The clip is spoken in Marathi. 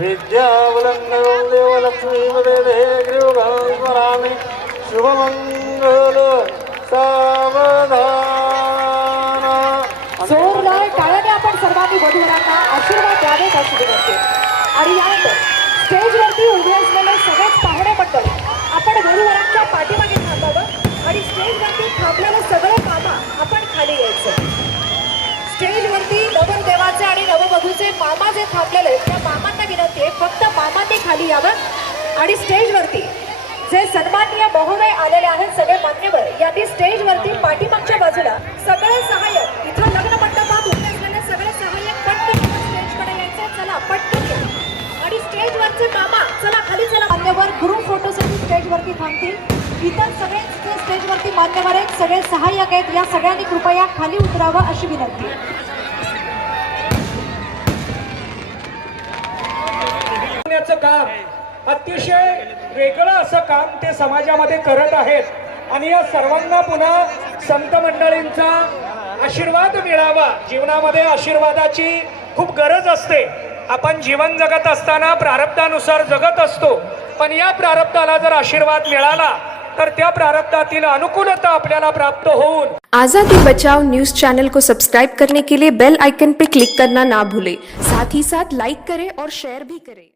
विद्यावलंबनं देवलक्ष्मीपदे ग्रीवस्मरामि शुभमंगल सावधान। जोरदार टाळ्याने आपण सर्वांनी वधूवरांना आशीर्वाद द्यावेत अशी विनंती। आणि यानंतर स्टेजवरती उभे असलेले सगळेच पाहुणे मंडळ आपण वधूवरांच्या पाठीमागे थांबावं आणि स्टेजवरती थांबलेले सगळे मामा आपण खाली यायचं। स्टेजवरती नवरदेवाचे आणि नववधूचे मामा जे थांबलेले त्या मामांना विनंती आहे फक्त मामांनी खाली यावं आणि स्टेजवरती जे सन्माननीय महोदय आलेले आहेत सगळे मान्यवर यांनी स्टेजवरती पाठीमागच्या बाजूला सगळे सहाय्यक इथं लग्न मंडपात उभे असलेले सगळे सहाय्यक पटकन स्टेजकडे यायचे। चला पटकन या आणि स्टेजवरचे मामा चला खाली चला। मान्यवर ग्रुप फोटोसाठी स्टेजवरती थांबतील। इतर सगळे जे स्टेजवरती मान्यवर आहेत सगळे सहाय्यक आहेत या सगळ्यांनी कृपया खाली उतरावं अशी विनंती। काम अतिशय वेगळं असं काम ते समाजामध्ये करत आहेत आणि या सर्वांना पुन्हा संत मंडळींचा आशीर्वाद मिळावा। जीवनामध्ये आशीर्वादाची खूप गरज असते। आपण जीवन जगत असताना प्रारब्धानुसार जगत असतो, पण या प्रारब्धाला जर आशीर्वाद मिळाला तर त्या प्रारब्धातील अनुकूलता आपल्याला प्राप्त होऊन। आज़ादी बचाओ न्यूज़ चैनल को सब्सक्राइब करने के लिए बेल आइकन पर क्लिक करना ना भूलें। साथ ही साथ लाइक करें और शेयर भी करें।